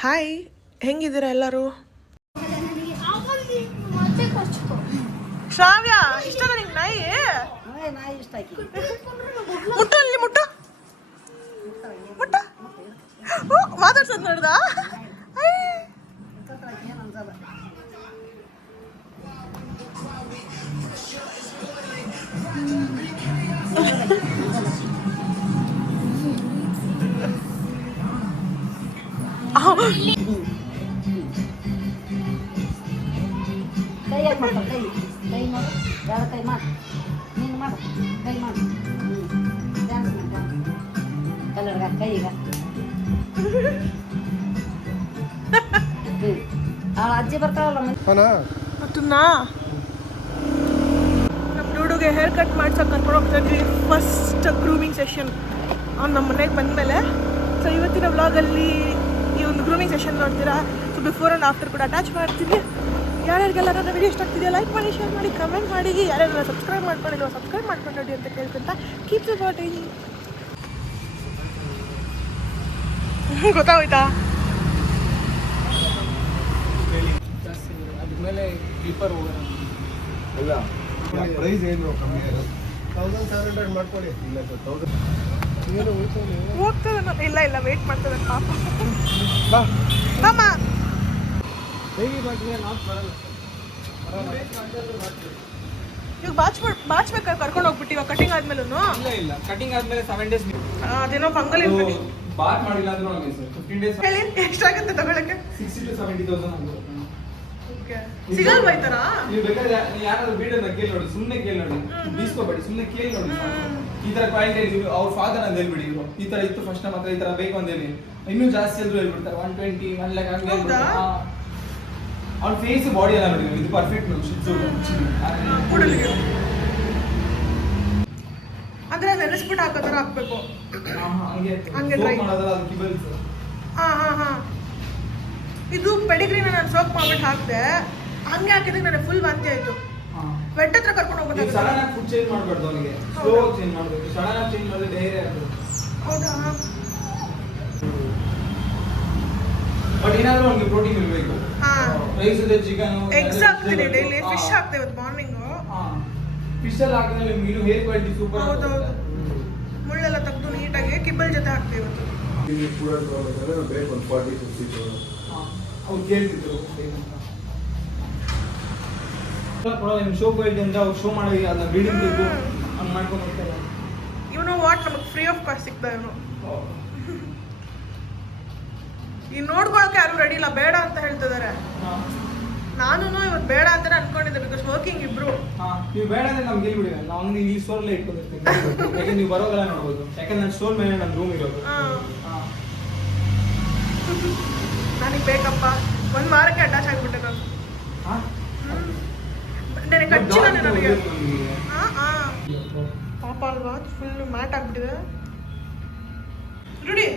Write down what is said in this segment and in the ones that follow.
Hi, ಹೆಂಗಿದ್ದೀರಾ ಎಲ್ಲರೂ? ಶ್ರಾವ್ಯ, ಇಷ್ಟದ ನಿಂಗೆ ನಾಯಿ? ಮುಟ್ಟು ಅಲ್ಲಿ, ಮುಟ್ಟು ಮುಟ್ಟು. ಮಾತಾಡ್ಸೋದು ನೋಡ್ದ? ಕೈ ಯಾಕೆ ಮಾಡ್ತಾರೆ? ಕೈ ಮಾಡು, ಯಾರ ಕೈ ಮಾಡು, ನೀನು ಮಾಡು, ಕೈ ಮಾಡು. ಡ್ಯಾನ್ಸ್ ಮಾಡು, ಕಲರ್ಗ ಕೈ ಈಗ. ಅವಳ ಅಜ್ಜಿ ಬರ್ತಾವಲ್ಲ ಮತ್ತನ್ನ ನಮ್ಮ ಡೂಡುಗೆ ಹೇರ್ ಕಟ್ ಮಾಡ್ಸೋಕೆ ಕರ್ಕೊಂಡು ಹೋಗ್ತಾ ಇದ್ವಿ. ಫಸ್ಟ್ ಗ್ರೂಮಿಂಗ್ ಸೆಷನ್ ಅವ್ನು ನಮ್ಮ ಮನೆಗೆ ಬಂದಮೇಲೆ. ಸೊ ಇವತ್ತಿನ ವ್ಲಾಗಲ್ಲಿ ಈ ಒಂದು ಗ್ರೂಮಿಂಗ್ ಸೆಷನ್ ನೋಡ್ತೀರಾ. ಸೊ ಬಿಫೋರ್ ಆ್ಯಂಡ್ ಆಫ್ಟರ್ ಕೂಡ ಅಟ್ಯಾಚ್ ಮಾಡ್ತೀನಿ. ಯಾರ್ಯಾರಿಗೆಲ್ಲ ನನ್ನ ವಿಡಿಯೋ ಇಷ್ಟ ಆಗ್ತಿದೆಯಾ ಲೈಕ್ ಮಾಡಿ, ಶೇರ್ ಮಾಡಿ, ಕಮೆಂಟ್ ಮಾಡಿ. ಯಾರ್ಯಾರೆಲ್ಲ ಸಬ್ಸ್ಕ್ರೈಬ್ ಮಾಡ್ಕೊಂಡಿರೋ ಸಬ್ಸ್ಕ್ರೈಬ್ ಮಾಡ್ಕೊಂಡು ನೋಡಿ ಅಂತ ಕೇಳ್ಕೊಂತ ಕೀಪ್ ಸಪೋರ್ಟಿಂಗ್. ಗೊತ್ತಾಗೋಯ್ತಾ? ಅದ್ಮೇಲೆ ಕ್ಲಿಪ್ಪರ್ ಹೋಗೋಣ. ಇಲ್ಲ ಪ್ರೈಸ್ ಏನು ಕಮ್ಮಿ 1700 ಮಾಡ್ಕೊಳ್ಳಿ. ಇಲ್ಲ 1000 ಹೋಗ್ತದೆ. ಇಲ್ಲ ವೇಟ್ ಮಾಡ್ತದೆ ಪಾಪ. ಬಾ ಅಮ್ಮ ಹೇಗೆ ಮಾಡಿದ್ರೆ ನಾವು ಬರಲ್ಲ. ಇವಾಗ ಬಾಚ್ಬೇಕಾದ್ರೆ ಕರ್ಕೊಂಡು ಹೋಗ್ಬಿಟ್ಟು ಇವಾಗ ಕಟಿಂಗ್ ಆದ್ಮೇಲೂ ಇಲ್ಲ ಕಟಿಂಗ್ ಆದ್ಮೇಲೆ 7 days ಅದೇನೋ ಫಂಗಲ್ ಇನ್ಫೆಕ್ಷನ್. ಬಾತ್ ಮಾಡಿಲ್ಲ ಅಂದ್ರೂ ಹಂಗೆ ಸರ್ 15 days ಹೇಳಿ ಎಷ್ಟಾಗುತ್ತೆ ತಗೊಳಕ್ಕೆ? 60 to 70,000 ಆಗುತ್ತೆ. ಸಿಗಲ್ವಾ ಈ ಥರ? ನೀವು ಬೇಕಾದ್ರೆ ಯಾರಾದ್ರೂ ವಿಡಿಯೋನ ಕೇಳಿ ನೋಡಿ, ಸುಮ್ಮನೆ ಕೇಳಿ ನೋಡಿ, ಬೀಸ್ಕೋಬೇಡಿ, ಸುಮ್ಮನೆ ಕೇಳಿ ನೋಡಿ. ಈ ತರ ಕ್ವಾಲಿಟಿ ಅವ್ರ ಫಾದರ್ ಅಂತ ಹೇಳ್ಬಿಡಿ, ಈ ತರ ಇತ್ತು ಫಸ್ಟ್ ಮಾತ್ರ ಈ ತರ ಬೇಕು ಅಂತ ಹೇಳಿ. ಇನ್ನೂ ಜಾಸ್ತಿ ಅಂದ್ರೂ ಹೇಳ್ಬಿಡ್ತಾರೆ 120 1 lakh ಹಂಗೆ ಹೇಳ್ಬಿಡ್ತಾರೆ. ಅವ್ನ ಫೇಸ್ ಬಾಡಿ ಎಲ್ಲ ನೋಡಿ, ಇದು ಪರ್ಫೆಕ್ಟ್ ಕೂಡಲಿಗೆ ಅಂದ್ರೆ ನೆನೆಸ್ಬಿಟ್ಟು ಹಾಕೋ ಥರ ಹಾಕ್ಬೇಕು. ಹಂಗೆ dry ಮಾಡೋದಲ್ಲ, ಅದು ಕಿಬಲ್ಸ್. ಹಾ ಇದು ಪೆಡಿಗ್ರಿನ ನಾನು ಸೋಪ್ ಮಾಡ್ಬಿಟ್ಟು ಹಾಕ್ದೆ. ಹಂಗೆ ಹಾಕಿದ್ರೆ ನನಗೆ ಫುಲ್ ವಾಂತಿ ಆಯ್ತು. ವೆಟ್ ಹತ್ರ ಕರ್ಕೊಂಡು ಹೋಗ್ಬಿಟ್ಟು ಸಡನ್ ಆಗಿ ಫುಡ್ ಚೇಂಜ್ ಮಾಡಬಾರ್ದು ಅವನಿಗೆ, ಸ್ಲೋ ಚೇಂಜ್ ಮಾಡಬೇಕು. ಸಡನ್ ಆಗಿ ಚೇಂಜ್ ಮಾಡಿದ್ರೆ ಡೈರಿ ಆಗ್ತದೆ. ಹೌದಾ? ಬಟ್ ಏನಾದ್ರೂ ಅವನಿಗೆ ಪ್ರೋಟೀನ್ ಇರಬೇಕು. ರೈಸ್ ಇದೆ, ಚಿಕನ್, ಎಗ್ಸ್ ಹಾಕ್ತೀನಿ ಡೈಲಿ. ಫಿಶ್ ಹಾಕ್ತೇವೆ ಇವತ್ತು ಮಾರ್ನಿಂಗು. ಫಿಶ್ ಎಲ್ಲ ಹಾಕಿದ್ರೆ ಮೀನು ಹೇರ್ ಕ್ವಾಲಿಟಿ ಸೂಪರ್. ಹೌದೌದು, ಮುಳ್ಳೆಲ್ಲ ತೆಗೆದು ನೀಟಾಗಿ ಕಿಬ್ಬಲ್ ಜೊತೆ ಹಾಕ್ತೀವಿ ಇವತ್ತು. ನಿಮಗೆ ಕೂಡ ತಗೋಬೇಕಾದ್ರೆ ಬೇಕು ಒಂದು 40-50 ತಗೊಳ್ಳೋ. ಅವ್ರು ಕೇಳ್ತಿದ್ರು ಶೋ ಕ್ವಾಲಿಟಿ ಅಂತ ಅವ್ರು ಶೋ ಮಾಡಿ ಅದನ್ನ ಬ್ರೀಡಿಂಗ್ ತೆಗೆದು ಹಂಗೆ ಮಾಡ್ಕೊಂಡು ಹೋಗ್ತಾರೆ. ಇವನು ವಾಟ್ ನಮಗೆ ಫ್ರೀ ಆಫ್ ಕಾಸ್ಟ್ ಸಿಗ್ತಾ ಇವನು. ಈ ನೋಡ್ಕೊಳಕ್ಕೆ ಯಾರು ರೆಡಿ ಇಲ್ಲ, ಬೇಡ ಅಂತ ಹೇಳ್ತಿದ್ದಾರೆ. ನಾನು ಇವತ್ತು ಬೇಡ ಅಂತಾನೆ ಅನ್ಕೊಂಡಿದ್ದೆ, ಬಿಕಾಸ್ ವರ್ಕಿಂಗ್ ಇಬ್ರು. ನೀವು ಬೇಡ ಅಂದ್ರೆ ನಮ್ಗೆ ಗೆಲ್ಬಿಡಿ, ನಾವು ಹಂಗೆ ಈ ಸ್ಟೋರಲ್ಲೇ ಇಟ್ಕೊಂಡಿರ್ತೀವಿ. ಯಾಕಂದ್ರೆ ನೀವು ಬರೋದೆಲ್ಲ ನೋಡ್ಬೋದು, ಯಾಕಂದ್ರೆ ನನ್ನ ಸ್ಟೋರ್ ಮೇಲೆ ನನ್ನ ರೂಮ್ ಇರೋದು. ನನಗೆ ಬೇಕಪ್ಪ. ಒಂದು ವಾರಕ್ಕೆ ಅಟ್ಯಾಚ್ ಆಗಿಬಿಟ್ಟೆ ನಾನು. ನನಗೆ ಕಚ್ಚಿಲ್ಲ ನನಗೆ. ಪಾಪ ಅಲ್ವಾ, ಫುಲ್ ಮ್ಯಾಟ್ ಆಗ್ಬಿಟ್ಟಿದೆ. ರುಡಿ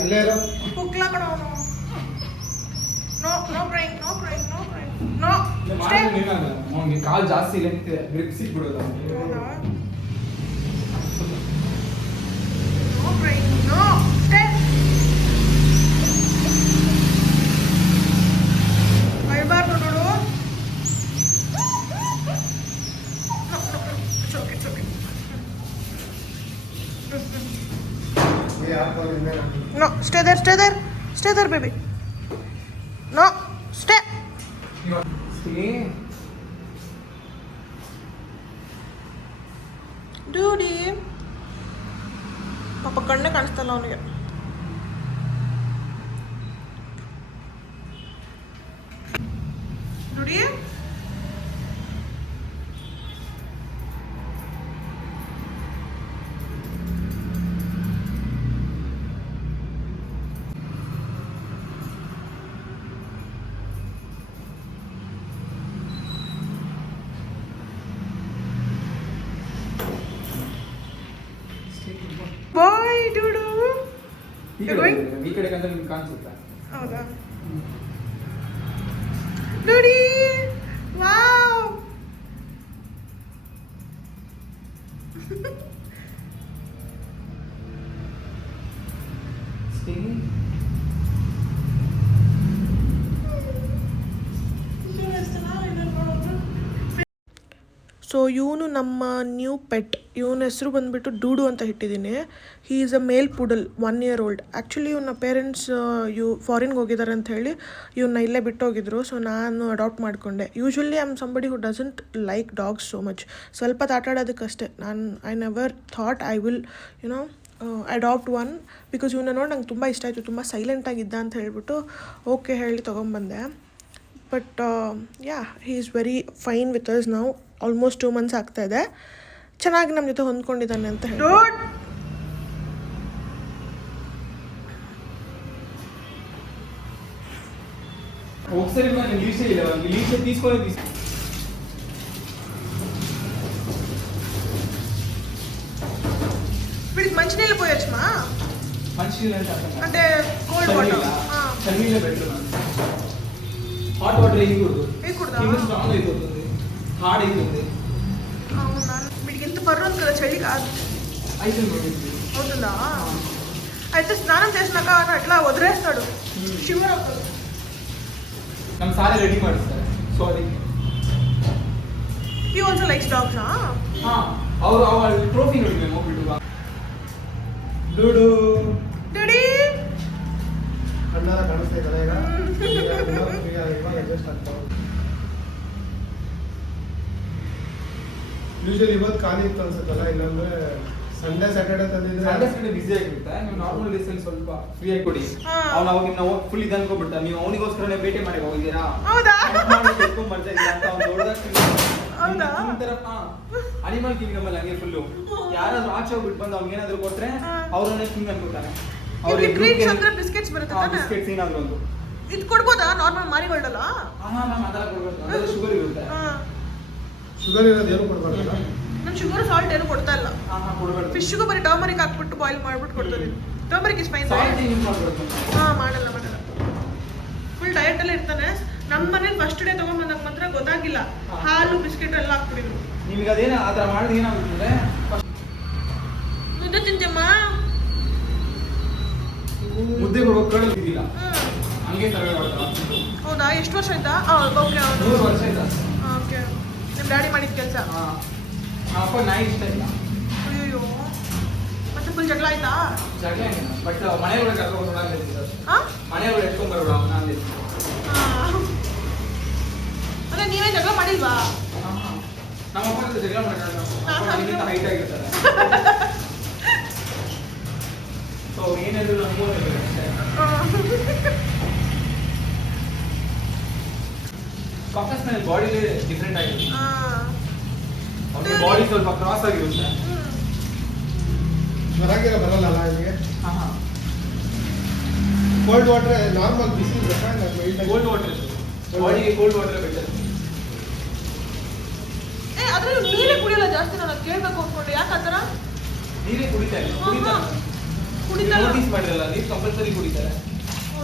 ಅಲ್ಲೇ ಇರೋ ಕುಕ್ಲಾ ಕಣ ಅವನು. No crying, no crying, no crying, no stay. ಅವನಿಗೆ ಕಾಲ್ ಜಾಸ್ತಿ ಇದೆ, ಗ್ರಿಪ್ ಸಿಕ್ಬಿಡೋದು. No crying, no stay. ಅಳ್ಬಾರ್ದು ನೋಡು. It's okay. No, stay there, baby. No, stay. Duty. ಪಾಪ ಕಣ್ಣೇ ಕಾಣಿಸ್ತಲ್ಲ ಅವನಿಗೆ. ದುಡಿ ಬಾಯ್ ಡುಡು. ಈ ಕಡೆ ಕಂದ್ರೆ ನಿಮ್ಗೆ ಕಾಣಿಸುತ್ತಾ? ಹೌದಾ? ಡುಡಿ ವಾವ್. Interesting. ಸೊ ಇವನು ನಮ್ಮ ನ್ಯೂ ಪೆಟ್. ಇವನ ಹೆಸರು ಬಂದುಬಿಟ್ಟು ಡೂಡು ಅಂತ ಇಟ್ಟಿದ್ದೀನಿ. He is a male poodle, 1 year old. Actually ಇವನ ಪೇರೆಂಟ್ಸ್ ಫಾರಿನ್ಗೆ ಹೋಗಿದ್ದಾರೆ ಅಂತ ಹೇಳಿ ಇವನ್ನ ಇಲ್ಲೇ ಬಿಟ್ಟೋಗಿದ್ರು. ಸೊ ನಾನು ಅಡಾಪ್ಟ್ ಮಾಡಿಕೊಂಡೆ. Usually I am somebody who doesn't like dogs so much. ಸ್ವಲ್ಪ ಆಟ ಆಡೋದಕ್ಕಷ್ಟೇ. I never thought I will adopt one, because ಇವನ್ನ ನೋಡಿ ನಂಗೆ ತುಂಬ ಇಷ್ಟ ಆಯಿತು. ತುಂಬ ಸೈಲೆಂಟಾಗಿದ್ದ ಅಂತ ಹೇಳ್ಬಿಟ್ಟು ಓಕೆ ಹೇಳಿ ತೊಗೊಂಬಂದೆ. But yeah, he is very fine with us ನಾವು. ಆಲ್ಮೋಸ್ಟ್ 2 months ಆಗ್ತಾ ಇದೆ. ಚೆನ್ನಾಗಿ ನಮ್ಮ ಜೊತೆ ಹೊಂದ್ಕೊಂಡಿದ್ದಾನೆ ಅಂತ ಹೇಳಿ. ఒకసారి మనం లీజ్ చేయలేము. లీజ్ తీసుకోలేదు. వీడికి మంచినీళ్ళు పోయొచ్చుమా? మంచినీళ్ళు అంటే కోల్డ్ వాటర్. చన్నీళ్ళే బెటర్. హాట్ వాటర్ వేయకూడదు. వేయకూడదా? స్ట్రాంగ్ అయిపోతుంది, హార్డ్ అయిపోతుంది. అవునా? వీడికి ఎంత పర్రు ఉంది కదా, చలి కాదు. అవుతుందా? అయితే స్నానం చేసినాక అట్లా వదిలేస్తాడు, ಶಿವರ್ అవుతుంది. ನಮ್ಮ ಸಾರಿ ರೆಡಿ ಮಾಡಿಸ್ತಾರೆ. ಸೊ ಅದಕ್ಕೆ he also likes dogs, ಅವರು ಅವಳ ಟ್ರೋಫಿ ನೋಡಿದ್ವಿ ಹೋಗ್ಬಿಟ್ಟು. ಡೂಡು ಡ್ಯಾಡಿ ಕಣ್ಣಾರ ಕಾಣಿಸ್ತಾ ಇದ್ದಾರೆ ಈಗ ಇವಾಗ ಅಡ್ಜಸ್ಟ್ ಆಗ್ತಾವೆ. ಯೂಶಲಿ ಇವತ್ತು ಖಾಲಿ ಇತ್ತು ಅನ್ಸುತ್ತಲ್ಲ, ಇಲ್ಲಾಂದ್ರೆ ಸಂಡೇ ಸ್ಯಾಟರ್ಡೆ ತಂದಿದ್ರೆ ಸಂಡೇ ಬಿಸಿ ಆಗಿರುತ್ತೆ. ನೀವು ನಾರ್ಮಲ್ ಡೇಸ್ ಅಲ್ಲಿ ಸ್ವಲ್ಪ ಫ್ರೀ ಆಗಿ ಕೊಡಿ. ಅವ್ನು ಅವಾಗ ನಾವು ಫುಲ್ ಇದು ಅನ್ಕೊಂಡ್ಬಿಡ್ತಾ, ನೀವು ಅವನಿಗೋಸ್ಕರನೇ ಭೇಟಿ ಮಾಡಿ ಹೋಗಿದ್ದೀರಾ, ಹೌದಾ? ಎತ್ಕೊಂಡ್ ಬರ್ತಾ ಇದ್ದೀರಾ ಅಂತ ಅವ್ನು ಹೌದಾ? ಅನಿಮಲ್ ಕಿಂಗ್ ನಮ್ಮಲ್ಲಿ ಹಂಗೆ ಫುಲ್ಲು. ಯಾರಾದ್ರೂ ಆಚೆ ಹೋಗ್ಬಿಟ್ಟು ಬಂದು ಅವ್ನಿಗೆ ಏನಾದ್ರು ಕೊಟ್ರೆ ಅವ್ರನ್ನೇ ಕಿಂಗ್ ಅನ್ಕೋತಾನೆ. ಅವ್ರಿಗೆ ಟ್ರೀಟ್ಸ್ ಅಂದ್ರೆ ಬಿಸ್ಕೆಟ್ಸ್ ಬರುತ್ತೆ ತಾನೆ? ಬಿಸ್ಕೆಟ್ಸ್ ಏನಾದ್ರು ಒಂದು ಇದು ಕೊಡ್ಬೋದಾ? ನಾರ್ಮಲ್ ಮಾರಿಗೋಲ್ಡ್ ಅಲ್ಲ? ಮ್ಯಾಮ್ ಅದೆಲ್ಲ ಕೊಡ್ಬೇಕು. ಅದೆಲ್ಲ ಶುಗರ್ ಇರುತ್ತೆ. ಶುಗರ್ ಇರೋದು ಏನು ಕೊಡ್ಬಾರ್ದಲ್ಲ. ನಾನು ಶುಗರ್ ಸಾಲ್ಟ್ ಏನು ಕೊಡ್ತಾ ಇಲ್ಲ. ಕೊಡ್ಬೇಡ. ಫಿಶ್ಗೂ ಬರೀ ಟರ್ಮರಿಕ್ ಹಾಕ್ಬಿಟ್ಟು ಬಾಯ್ಲ್ ಮಾಡ್ಬಿಟ್ಟು ಕೊಡ್ತೀನಿ. Turmeric is fine. Salt use ಮಾಡ್ಬಿಡುತ್ತೆ. ಮಾಡಲ್ಲ. ಫುಲ್ ಡಯಟ್ ಅಲ್ಲಿ ಇರ್ತಾನೆ. ನಮ್ಮ ಮನೇಲಿ ಫಸ್ಟ್ ಡೇ ತಗೊಂಡ್ಬಂದಾಗ ಮಾತ್ರ ಗೊತ್ತಾಗಿಲ್ಲ, ಹಾಲು ಬಿಸ್ಕೆಟ್ ಎಲ್ಲ ಹಾಕ್ಬಿಟ್ಟಿದ್ರು. ನಿಮಗೆ ಅದೇನ ಆ ಥರ ಮಾಡಿದ್ರೆ ಏನಾಗುತ್ತೆ? ಮುದ್ದೆ ತಿಂತೇಮ್ಮ? ಮುದ್ದೆ ಕೊಡುವ ಕೇಳೋದಿಲ್ಲ, ಹಂಗೆ ತರಗಡೆ ಮಾಡ್ತಾರೆ. ಹೌದಾ? ಎಷ್ಟು ವರ್ಷ ಆಯ್ತಾ? ಓಕೆ. 3 ವರ್ಷ ಆಯ್ತಾ? ಓಕೆ. ನಿಮ್ಮ ಡ್ಯಾಡಿ ಮಾಡಿದ ಕೆಲಸ. ಅಪ್ಪ ನಾಯಿ ಇಷ್ಟ ಇಲ್ಲ. ಅಯ್ಯೋ, ಮತ್ತೆ ಫುಲ್ ಜಗಳ ಆಯ್ತಾ? ಜಗಳ ಏನಿಲ್ಲ, ಬಟ್ ಮನೆ ಒಳಗೆ ಕರ್ಕೊಂಡು ಹೋಗಲ್ಲ. ಮನೆ ಒಳಗೆ ಎತ್ಕೊಂಡ್ ಬರೋಣ ನಾನು. ಅದೇ ನೀವೇ ಜಗಳ ಮಾಡಿಲ್ವಾ? ನಮ್ಮ ಅಪ್ಪ ಜಗಳ ಮಾಡೋಣ, ಹೈಟ್ ಆಗಿರ್ತಾರೆ. ಸೊ ಏನಾದ್ರು ನಮಗೂ ಕಾಕಸ್ ಮೇಲೆ ಬಾಡಿಲಿ ಡಿಫ್ರೆಂಟ್ ಆಗಿರುತ್ತೆ. ಅವ್ರಿಗೆ ಬಾಡಿ ಸ್ವಲ್ಪ ಕ್ರಾಸ್ ಆಗಿರುತ್ತೆ. ಹೊರಗಿರೋ ಬರಲ್ಲ ಇಲ್ಲಿಗೆ. ಕೋಲ್ಡ್ ವಾಟರ್ ನಾರ್ಮಲ್ ಬಿಸಿ ಬೇಕಾ? ಕೋಲ್ಡ್ ವಾಟರ್ ಬಾಡಿಗೆ ಕೋಲ್ಡ್ ವಾಟರ್ ಬೆಟರ್. ಅದ್ರ ನೀರೇ ಕುಡಿಯಲ್ಲ ಜಾಸ್ತಿ. ನಾನು ಕೇಳ್ಬೇಕು ಅನ್ಕೊಂಡೆ, ಯಾಕೆ ಆ ಥರ? ನೀರೇ ಕುಡಿತಾರೆ. ನೋಟಿಸ್ ಮಾಡಿರಲ್ಲ, ನೀರು ಕಂಪಲ್ಸರಿ ಕುಡಿತಾರೆ.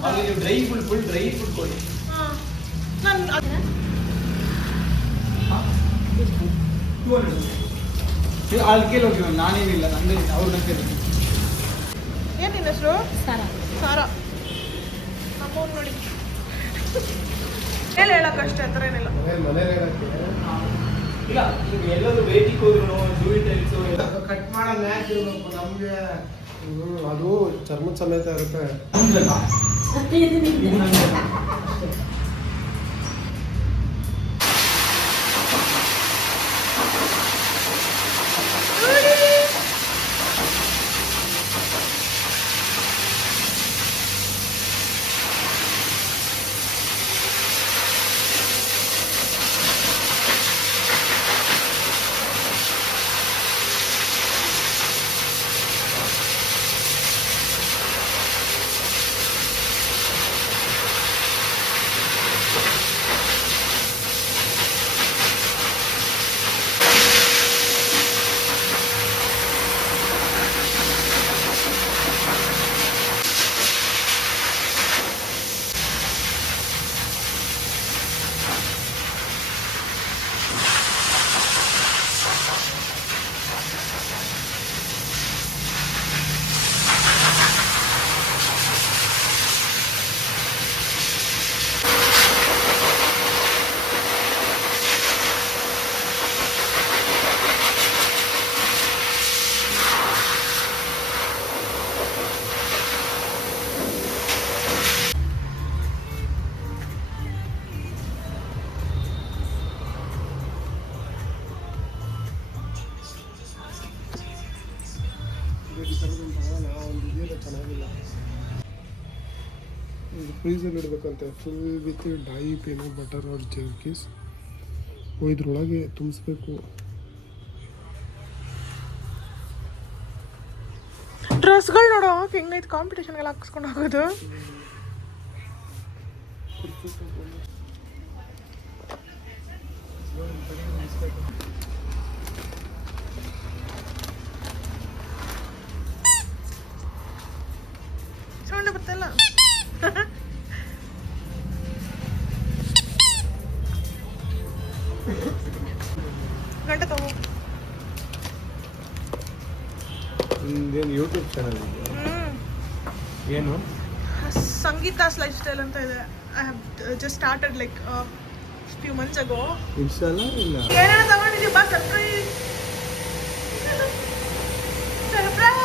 ಅವ್ರಿಗೆ ನೀವು ಡ್ರೈ ಫುಲ್ ಡ್ರೈ ಫುಡ್ ಕೊಡಿ. ನಾನು ಅಲ್ಲಿ ಕೇಳಿ ಹೋಗಿ, ನಾನೇನಿಲ್ಲ, ನಂದೇ ಅವ್ರನ್ನ ಕೇಳಿ. ಏನು ನಿನ್ನ ಹೆಸರು? ಸಾರಾ. ಸಾರಾ. ಅಮ್ಮವ್ರು ನೋಡಿ ಹೇಳಿ, ಹೇಳಕ್ಕಷ್ಟೇ, ಆ ಥರ ಏನಿಲ್ಲ. ಮನೇಲಿ ಹೇಳಕ್ಕೆ ಇಲ್ಲ, ಈಗ ಎಲ್ಲರೂ ವೇಟಿಗೆ ಹೋದ್ರು ಜೂಯಿಟೈಲ್ಸು ಕಟ್ ಮಾಡೋ ಮ್ಯಾಚ್ ಇರಬೇಕು ನಮಗೆ. ಅದು ಚರ್ಮದ ಸಮೇತ ಇರುತ್ತೆ. ಫ್ರೀಸಲ್ಲಿ ಇಡಬೇಕಂತೆ full with dry peanut butter or jerkies. ಇದ್ರೊಳಗೆ ತುಂಬಿಸ್ಬೇಕು. ಡ್ರೆಸ್ಗಳು ನೋಡೋ ಹೆಂಗೈತೆ ಕಾಂಪಿಟೇಷನ್ಗೆಲ್ಲ ಹಾಕಿಸ್ಕೊಂಡು ಹೋಗೋದು. ಸೌಂಡ್ ಬರ್ತಲ್ಲ. ಗಂಟೆ ತಗೋ. ನಿಂದೇನು ಯೂಟ್ಯೂಬ್ ಚಾನಲ್ ಇದೆ? ಏನು? ಸಂಗೀತಾಸ್ ಲೈಫ್ ಸ್ಟೈಲ್ ಅಂತ ಇದೆ. I have just started like few months agro. Install ಇಲ್ಲ? ಏನೇನೋ ತಗೊಂಡಿದ್ದೀವಿ ಬಾ. Surprise surprise.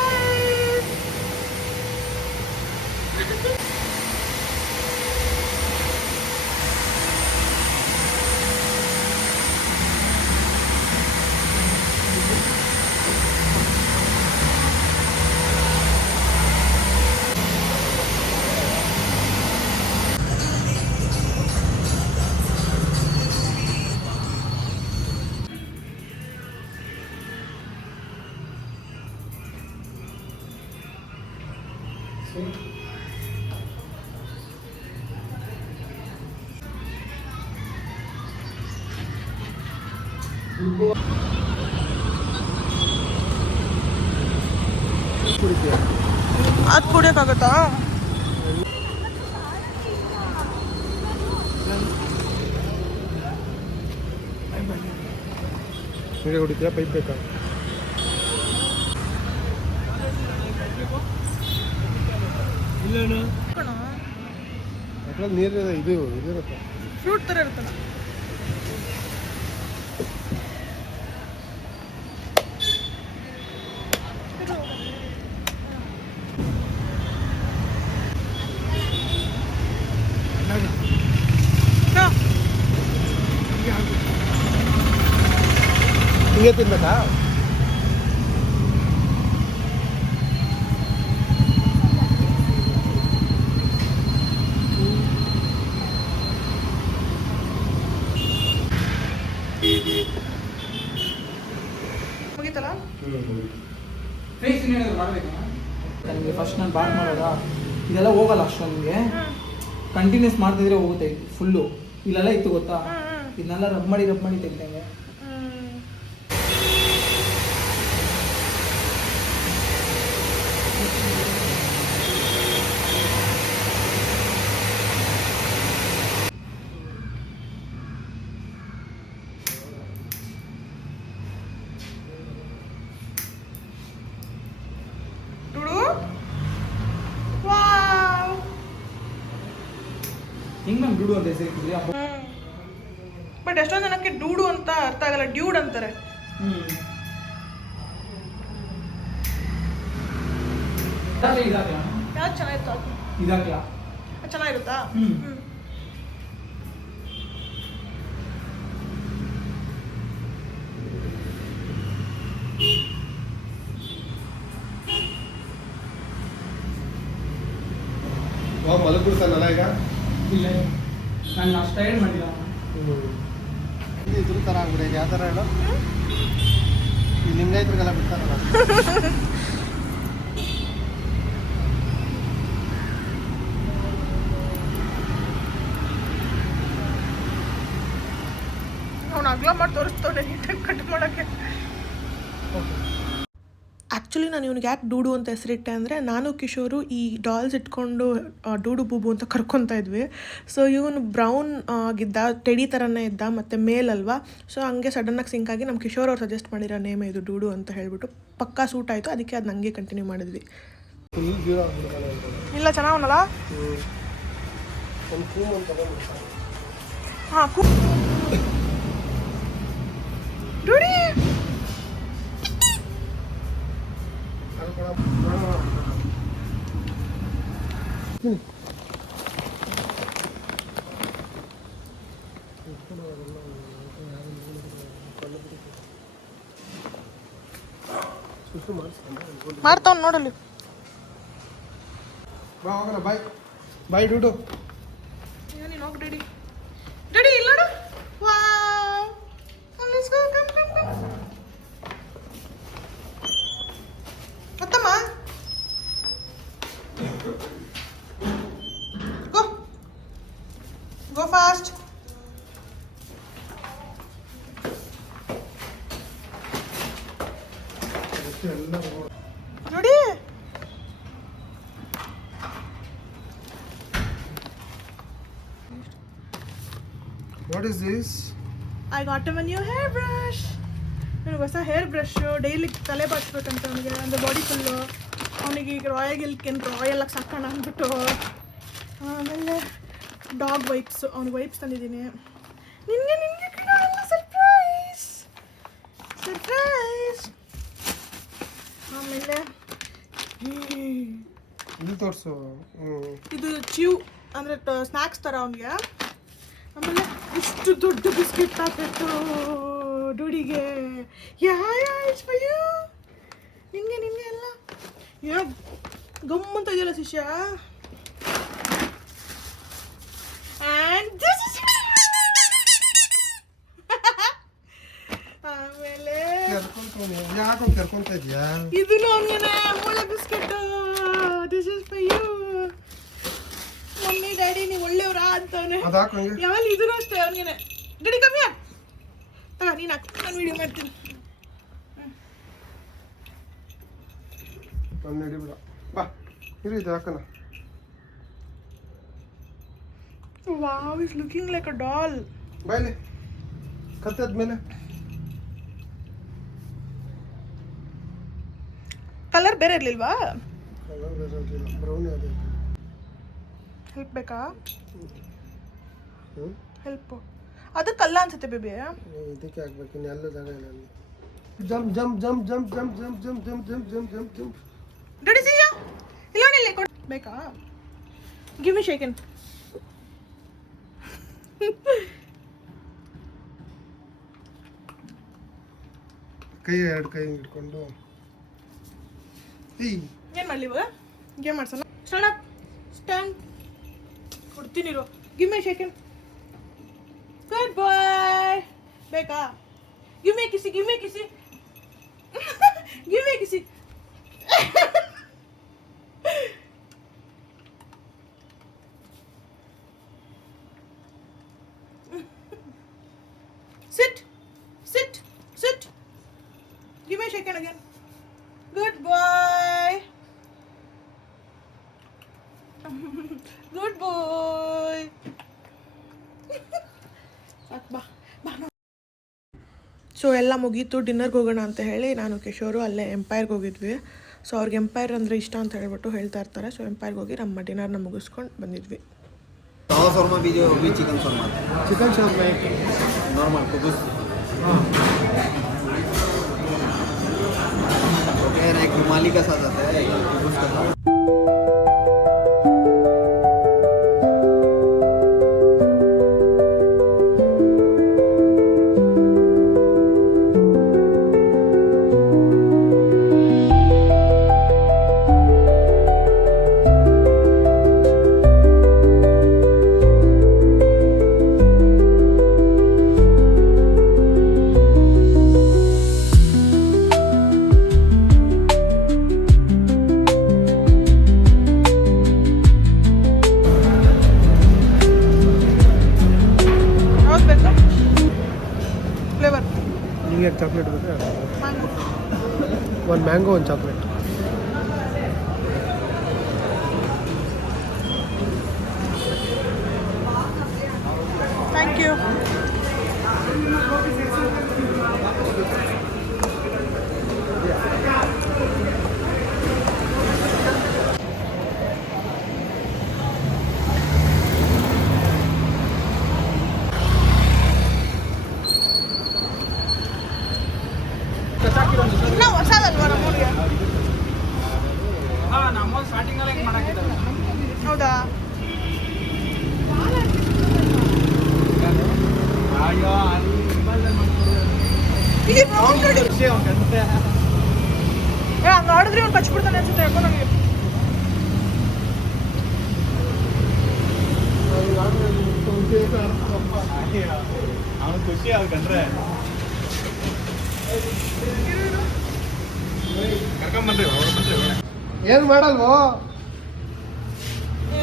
ಅದು ಕುಡಿಯೋಕ್ಕಾಗತ್ತಾ? ನೀರೇ ಹೊಡಿತೀರಾ? ಪೈಪ್ ಬೇಕಾ? ಇಲ್ಲ ಯಾಕಂದ್ರೆ ನೀರು ಇದು ಇದಿರುತ್ತೆ, ಫ್ರೂಟ್ ಥರ ಇರುತ್ತಲ್ಲ. ಹಿಂಗೆ ತಿನ್ಬೇಕಾ? ಮುಗೀತಲ್ಲ? ಫೇಸ್ ಏನಾದ್ರು ಮಾಡಬೇಕಾ? ನನಗೆ ಫಸ್ಟ್ ನಾನು ಬಾತ್ ಮಾಡೋದಾ ಇದೆಲ್ಲ ಹೋಗಲ್ಲ ಅಷ್ಟೊಂದು. ನನಗೆ ಕಂಟಿನ್ಯೂಸ್ ಮಾಡ್ತಿದ್ರೆ ಹೋಗುತ್ತೆ ಫುಲ್ಲು. ಇಲ್ಲೆಲ್ಲ ಇತ್ತು ಗೊತ್ತಾ, ಇದನ್ನೆಲ್ಲ ರಬ್ ಮಾಡಿ ತೆಗ್ದಂಗೆ. ಹಿಂಗೆ ನಾನು ಡುಡು ಅಂತ ಹೆಸರಿಟ್ಟಿದ್ರಿ. ಬಟ್ ಎಷ್ಟೊಂದು ಜನಕ್ಕೆ ಡೂಡು ಅಂತ ಅರ್ಥ ಆಗಲ್ಲ, ಡ್ಯೂಡ್ ಅಂತಾರೆ. ಇದಾಗಲ್ಲ, ಯಾವ್ದು ಚೆನ್ನಾಗಿರುತ್ತಾ? ಇದಾಗಲ್ಲ, ಚೆನ್ನಾಗಿರುತ್ತಾ? ಮಲಗ್ಬಿಡ್ತಾನಲ್ಲ ಈಗ. ಇಲ್ಲ ನಾನು ಅಷ್ಟು ಟೈರ್ಡ್ ಮಾಡಿಲ್ಲ. ಇದ್ರ ಥರ ಆಗ್ಬಿಡಿ. ಯಾವ ಥರ ಹೇಳು? ಈ ಲಿಂಗಾಯತ್ರಿಗೆಲ್ಲ ಬಿಡ್ತಾರಲ್ಲ. ಅವ್ನು ಅಗ್ಲ ಮಾಡಿ ತೋರಿಸ್ತವನೆ ನೀಟಾಗಿ ಕಟ್ ಮಾಡೋಕ್ಕೆ. ಆ್ಯಕ್ಚುಲಿ ನಾನು ಇವ್ನಿಗೆ ಯಾಕೆ ಡೂಡು ಅಂತ ಹೆಸರಿಟ್ಟೆ ಅಂದರೆ, ನಾನು ಕಿಶೋರು ಈ ಡಾಲ್ಸ್ ಇಟ್ಕೊಂಡು ಡೂಡು ಬೂಬು ಅಂತ ಕರ್ಕೊತಾ ಇದ್ವಿ. ಸೊ ಇವನು ಬ್ರೌನ್ ಆಗಿದ್ದ, ಟೆಡಿ ಥರನೇ ಇದ್ದ, ಮತ್ತು ಮೇಲಲ್ವಾ. ಸೊ ಹಂಗೆ ಸಡನ್ನಾಗಿ ಸಿಂಕ್ ಆಗಿ ನಮ್ಮ ಕಿಶೋರ್ ಅವ್ರು ಸಜೆಸ್ಟ್ ಮಾಡಿರೋ ನೇಮೇ ಇದು ಡೂಡು ಅಂತ ಹೇಳ್ಬಿಟ್ಟು ಪಕ್ಕಾ ಸೂಟ್ ಆಯಿತು. ಅದಕ್ಕೆ ಅದು ನನಗೆ ಕಂಟಿನ್ಯೂ ಮಾಡಿದ್ವಿ. ಇಲ್ಲ ಚೆನ್ನಾಗಲ್ಲ. ಹಾಂ ಡೂಡಿ ಮಾಡ್ತಾವ್ ನೋಡಲ್ಲಿ. ಬಾಯ್. ಬಾಯ್ ಡೂಡು. ನೀನು ಹೋಗಿ ಡ್ಯಾಡಿ. ಡ್ಯಾಡಿ ಇಲ್ಲ ನೋಡು. Wow. Let's go. Come come come. ಅತ್ತಮ್ಮ. ಗೋ. Go fast. ನೋಡಿ. What is this? I got a new hair brush. ನನಗೆ ಹೊಸ ಹೇರ್ ಬ್ರಷು ಡೈಲಿ ತಲೆ ಬಾಚ್ಬೇಕಂತ ಅವನಿಗೆ, ಅಂದರೆ ಬಾಡಿ ಫುಲ್ಲು. ಅವನಿಗೆ ಈಗ ರಾಯಲ್ ಆಗಿ ಸಾಕೋಣ ಅಂದ್ಬಿಟ್ಟು. ಆಮೇಲೆ ಡಾಗ್ ವೈಪ್ಸು, ಅವ್ನಿಗೆ ವೈಪ್ಸ್ ತಂದಿದ್ದೀನಿ. ನಿನಗೆ ನಿನಗೆ ಎಲ್ಲ ಸರ್ಪ್ರೈಸ್ ಸರ್ಪ್ರೈಸ್. ಆಮೇಲೆ ಇಲ್ಲಿ ತೋರಿಸು. ಇದು ಚ್ಯೂ ಅಂದರೆ ಸ್ನ್ಯಾಕ್ಸ್ ಥರ ಅವನಿಗೆ. ಆಮೇಲೆ ಇಷ್ಟು ದೊಡ್ಡ ಬಿಸ್ಕೆಟ್ ಪ್ಯಾಕೆಟು ಡುಡಿಗೆ. It's for you. ನಿನಗೆ ಎಲ್ಲ ಏನೋ ಗಮ್ಮಂತ ಇದೆಯಲ್ಲ ಶಿಷ್ಯ. ಆ್ಯಂಡ್ ದಿಸ್ ಇಸ್ ಆಮೇಲೆ ಯಾಕೆ ಕರ್ಕೊಂತ ಇದೆಯಾ? ಇದನ್ನು ಅವನಿಗೆ ಮೂಳೆ biscuit. This is for you. Mummy daddy ನೀವು ಒಳ್ಳೆಯವರಾ ಅಂತವನೆ. ಅದಾಕಂಗೆ ಯಾವಾಗ ಇದನ್ನು ಅಷ್ಟೇ ಅವನಿಗೆ. ಡ್ಯಾಡಿ ಕಮ್ಮಿ ತಗ ನೀನು ಹಾಕು, ನಾನು ವಿಡಿಯೋ ಮಾಡ್ತೀನಿ. ನಾನು ನಡಿಬಿಡ. ಬಾ ಇರು, ಇದು ಹಾಕಣ. Wow, is looking like a doll. ಬಾಯ್ಲಿ ಕತ್ತದ್ಮೇಲೆ ಕಲರ್ ಬೇರೆ ಇರ್ಲಿಲ್ವಾ? ಬ್ರೌನ್ ಅದೇ. ಹೆಲ್ಪ್ ಬೇಕಾ? ಹ್ಞೂ ಹೆಲ್ಪ್ ಅದಕ್ಕಲ್ಲ ಅನ್ಸುತ್ತೆ ಬೇಬಿ. ಇದಕ್ಕೆ ಆಗ್ಬೇಕು, ಇನ್ನೆಲ್ಲ ಜಾಗ ಇಲ್ಲ ಅಲ್ಲಿ. Jump jump jump jump jump jump jump jump jump jump jump jump. Daddy ಸಿಯಾ ಇಲ್ಲ ಕೊಡ್ ಬೇಕಾ? Give me shake hand. ಕೈ ಎರಡು ಕೈ ಹಿಡ್ಕೊಂಡು ಏನು ಮಾಡಲಿ ಇವಾಗ? ಗೇಮ್ ಮಾಡ್ಸೋಣ. ಸ್ಟ್ಯಾಂಡ್ ಕೊಡ್ತೀನಿ ಇರು. Give me shake hand. Good boy. ಬೇಕಾ? Give me kiss. Give me kiss. Give me kiss. Sit. Sit. Sit. Give me a shake again. Good boy. Good boy. So ಎಲ್ಲ ಮುಗೀತು. ಡಿನ್ನರ್ಗೆ ಹೋಗೋಣ ಅಂತ ಹೇಳಿ ನಾನು ಕಿಶೋರು ಅಲ್ಲೇ ಎಂಪೈರ್ಗೆ ಹೋಗಿದ್ವಿ. ಸೊ ಅವ್ರಿಗೆ ಎಂಪೈರ್ ಅಂದರೆ ಇಷ್ಟ ಅಂತ ಹೇಳ್ಬಿಟ್ಟು ಹೇಳ್ತಾ ಇರ್ತಾರೆ. ಸೊ ಎಂಪೈರ್ಗೆ ಹೋಗಿ ನಮ್ಮ ಡಿನ್ನರ್ನ ಮುಗಿಸ್ಕೊಂಡು ಬಂದಿದ್ವಿ. तवा शोरमा भी जो भी चिकन शोरमा ಚಿಕನ್ ಶಾರ್ಮಾ नॉर्मल कुबूस ओके एक रुमाली का साथ आता है, एक कुबूस का साथ. ಯಾವ್ದು ಬೇಕು ಫ್ಲೇವರ್? ನಿಮಗೆ ಚಾಕ್ಲೇಟ್ ಬೇಕಾ? ಮ್ಯಾಂಗೋ. ಒಂದು ಮ್ಯಾಂಗೋ, ಒಂದು ಚಾಕ್ಲೇಟ್. Thank you. ಇಲ್ಲ ಹೊಸದಲ್ವಾ ನಮ್ಮೂರಿಗೆ? ನಮ್ಮ ಸ್ಟಾರ್ಟಿಂಗ್ ಅಲ್ಲಿ ಹಿಂಗೆ ಮಾಡಾಕಿದ್ದಾರೆ. ಹೌದಾ? ಅಯ್ಯೋ ಈಗ ನೋಡಿದ್ರೆ ಅವ್ನು ಕಚ್ಬಿಡ್ತಾನೆ ಅನ್ಸುತ್ತೆ ಯಾಕೋ ನನಗೆ. ಖುಷಿ ಆಗ್ಕಂಡ್ರೆ ಕರ್ಕೊಂಬನ್ರಿ ಬನ್ರಿ ಏನು ಮಾಡಲ್ವೋ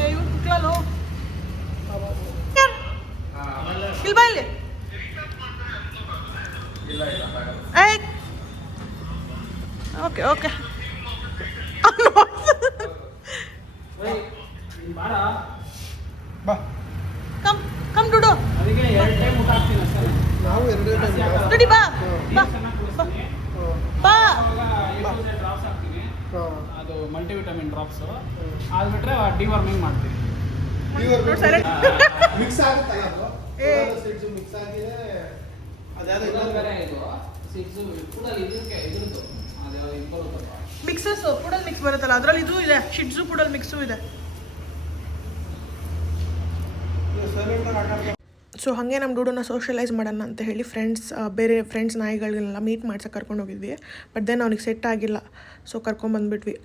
ಇವ್ನು ಕುಟ್ಲೋ ಇಲ್ಲಿ ಬಾ ಇಲ್ಲಿ ಓಕೆ ಓಕೆ ಬಾ ಕಮ್ ಕಮ್ ಡುಡು ಅದಕ್ಕೆ 2 ಟೈಮ್ ಊಟ ಹಾಕ್ತೀನಿ ಅಷ್ಟೇ ನಾವು ಎರಡೇ ಟೈಮ್ ಡುಡಿ ಬಾ ಬಾ ಬಾ ಡ್ರಾಪ್ಸ್ ಹಾಕ್ತೀನಿ ಹಾಂ ಅದು ಮಲ್ಟಿವಿಟಮಿನ್ ಡ್ರಾಪ್ಸು ಅದು ಬಿಟ್ಟರೆ ಡಿವಾರ್ಮಿಂಗ್ ಮಾಡ್ತೀನಿ ಮಿಕ್ಸ್ ಆಗುತ್ತಲ್ಲ ಅದು ಏ. ಮಿಕ್ಸ್ ಆಗಿದೆ ಅದ್ಯಾವುದೋ ಇನ್ನೊಂದು ಬೇರೆ ಇದು ಸಿಕ್ಸು ಕೂಡಲ್ಲಿ ಇದ್ರದ್ದು ಅದು ಇದು ಬರುತ್ತಲ್ಲ ಮಿಕ್ಸಸ್ ಪುಡಲ್ ಮಿಕ್ಸ್ ಬರುತ್ತಲ್ಲ ಅದರಲ್ಲಿ ಇದು ಇದೆ ಶಿಡ್ಸು ಪುಡಲ್ ಮಿಕ್ಸು ಇದೆ ಸಿಲಿಂಡರ್ ಹಾಕೋದು ಸೊ ಹಾಗೆ ನಮ್ಮ ಡೂಡನ್ನ ಸೋಷಲೈಸ್ ಮಾಡೋಣ ಅಂತ ಹೇಳಿ ಬೇರೆ ಫ್ರೆಂಡ್ಸ್ ನಾಯಿಗಳನ್ನೆಲ್ಲ ಮೀಟ್ ಮಾಡ್ಸೋಕೆ ಕರ್ಕೊಂಡು ಹೋಗಿದ್ವಿ ಬಟ್ ದೆನ್ ಅವ್ನಿಗೆ ಸೆಟ್ ಆಗಿಲ್ಲ ಸೊ ಕರ್ಕೊಂಬಂದ್ಬಿಟ್ವಿ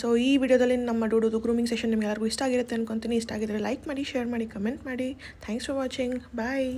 ಸೊ ಈ ವಿಡಿಯೋದಲ್ಲಿ ನಮ್ಮ ಡೂಡೋದು ಗ್ರೂಮಿಂಗ್ ಸೆಷನ್ ನಿಮ್ಗೆ ಎಲ್ಲರಿಗೂ ಇಷ್ಟ ಆಗಿರುತ್ತೆ ಅನ್ಕೊತೀನಿ ಇಷ್ಟ ಆಗಿದ್ರೆ ಲೈಕ್ ಮಾಡಿ ಶೇರ್ ಮಾಡಿ ಕಮೆಂಟ್ ಮಾಡಿ ಥ್ಯಾಂಕ್ಸ್ ಫಾರ್ ವಾಚಿಂಗ್ ಬಾಯ್